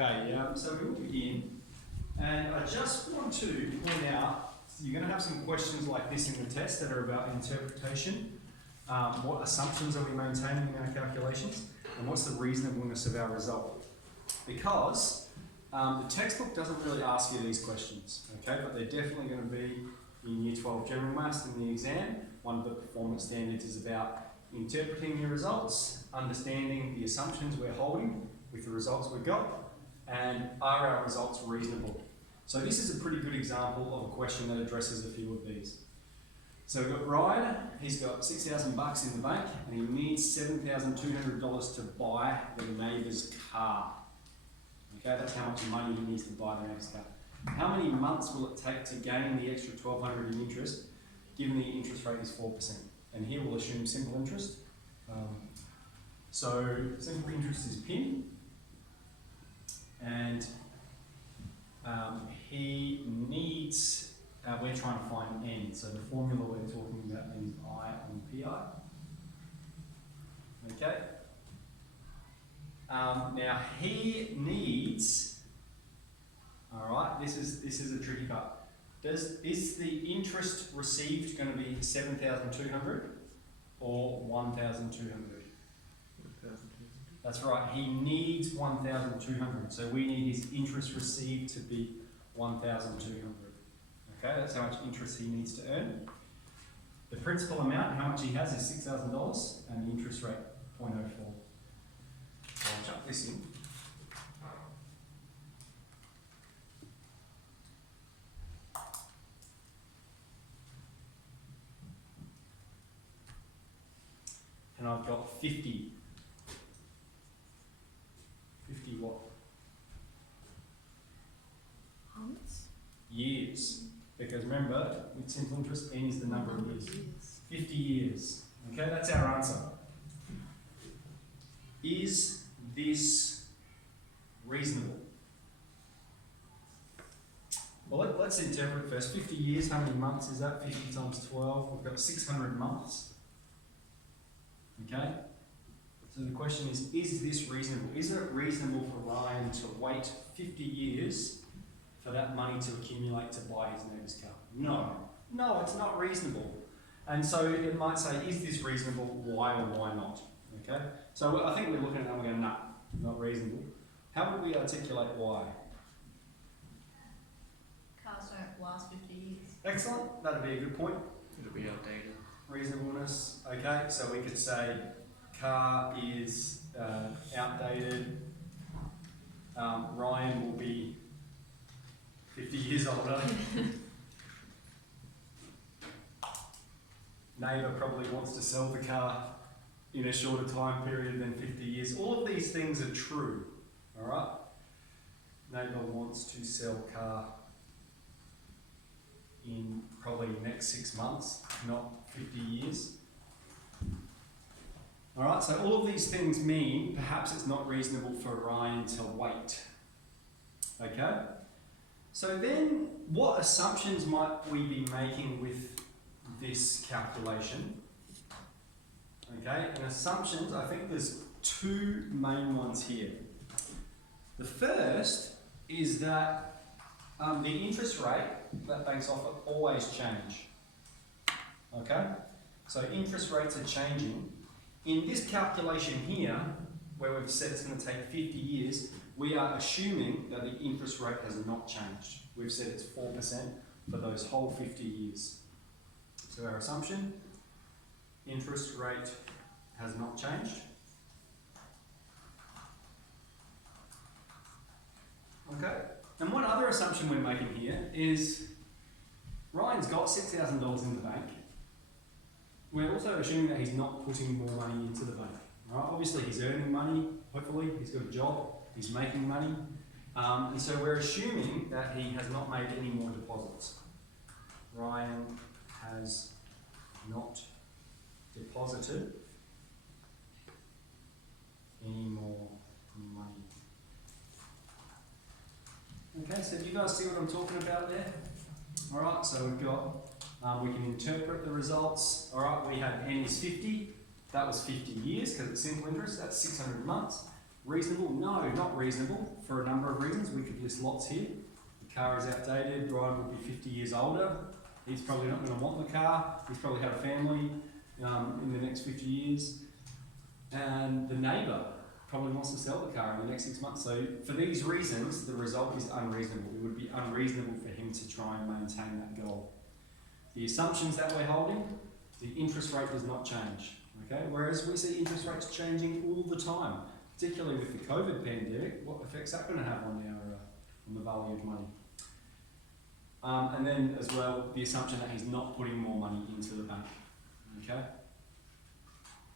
Okay, so we will begin, and I just want to point out, you're going to have some questions like this in the test that are about interpretation. What assumptions are we maintaining in our calculations, and what's the reasonableness of our result? Because the textbook doesn't really ask you these questions, okay, but they're definitely going to be in Year 12 General Maths in the exam. One of the performance standards is about interpreting your results, understanding the assumptions we're holding with the results we've got, and are our results reasonable? So this is a pretty good example of a question that addresses a few of these. So we've got Ryan, he's got $6,000 in the bank and he needs $7,200 to buy the neighbour's car. Okay, that's how much money he needs to buy the neighbour's car. How many months will it take to gain the extra $1,200 in interest, given the interest rate is 4%? And here we'll assume simple interest. So simple interest is PIN, and he needs, we're trying to find N, so the formula we're talking about is I on PI. Okay. Now he needs, all right, this is a tricky part. Is the interest received going to be 7,200 or 1,200? That's right, he needs 1,200, so we need his interest received to be 1,200. Okay, that's how much interest he needs to earn. The principal amount, how much he has, is $6,000, and the interest rate, 0.04. So I'll chuck this in. And I've got 50 what? Months? Years. Because remember, with simple interest, N is the number of years. 50 years. Okay, that's our answer. Is this reasonable? Well, let's interpret first. 50 years, how many months is that? 50 times 12, we've got 600 months. Okay? So the question is this reasonable? Is it reasonable for Ryan to wait 50 years for that money to accumulate to buy his neighbour's car? No, it's not reasonable. And so it might say, is this reasonable? Why or why not? Okay? So I think we're looking at that and we're going, nah, not reasonable. How would we articulate why? Cars don't last 50 years. Excellent, that'd be a good point. It'll be outdated. Reasonableness, okay, so we could say car is outdated, Ryan will be 50 years older, neighbour probably wants to sell the car in a shorter time period than 50 years. All of these things are true, alright? Neighbour wants to sell car in probably next 6 months, not 50 years. Alright, so all of these things mean perhaps it's not reasonable for Ryan to wait. Okay? So then, what assumptions might we be making with this calculation? Okay, and assumptions, I think there's two main ones here. The first is that the interest rate that banks offer always change. Okay? So interest rates are changing. In this calculation here, where we've said it's going to take 50 years, we are assuming that the interest rate has not changed. We've said it's 4% for those whole 50 years. So our assumption, interest rate has not changed. Okay? And one other assumption we're making here is Ryan's got $6,000 in the bank. We're also assuming that he's not putting more money into the bank. Right? Obviously he's earning money, hopefully, he's got a job, he's making money. And so we're assuming that he has not made any more deposits. Ryan has not deposited any more money. Okay, so do you guys see what I'm talking about there? Alright, so we've got, we can interpret the results. Alright, we have N is 50. That was 50 years because it's simple interest. That's 600 months. Reasonable? No, not reasonable for a number of reasons. We could list lots here. The car is outdated, Ryan will be 50 years older. He's probably not going to want the car. He's probably had a family in the next 50 years. And the neighbour probably wants to sell the car in the next 6 months. So for these reasons, the result is unreasonable. It would be unreasonable for him to try and maintain that goal. The assumptions that we're holding, the interest rate does not change. Okay? Whereas we see interest rates changing all the time, particularly with the COVID pandemic. What effect's that going to have on on the value of money? And then as well, the assumption that he's not putting more money into the bank. Okay?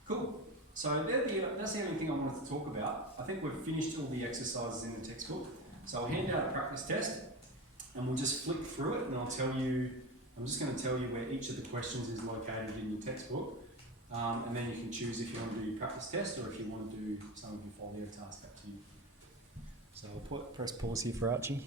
Cool. So that's the only thing I wanted to talk about. I think we've finished all the exercises in the textbook. So I'll hand out a practice test and we'll just flick through it and I'm just going to tell you where each of the questions is located in your textbook. And then you can choose if you want to do your practice test or if you want to do some of your folio task, up to you. So I'll press pause here for Archie.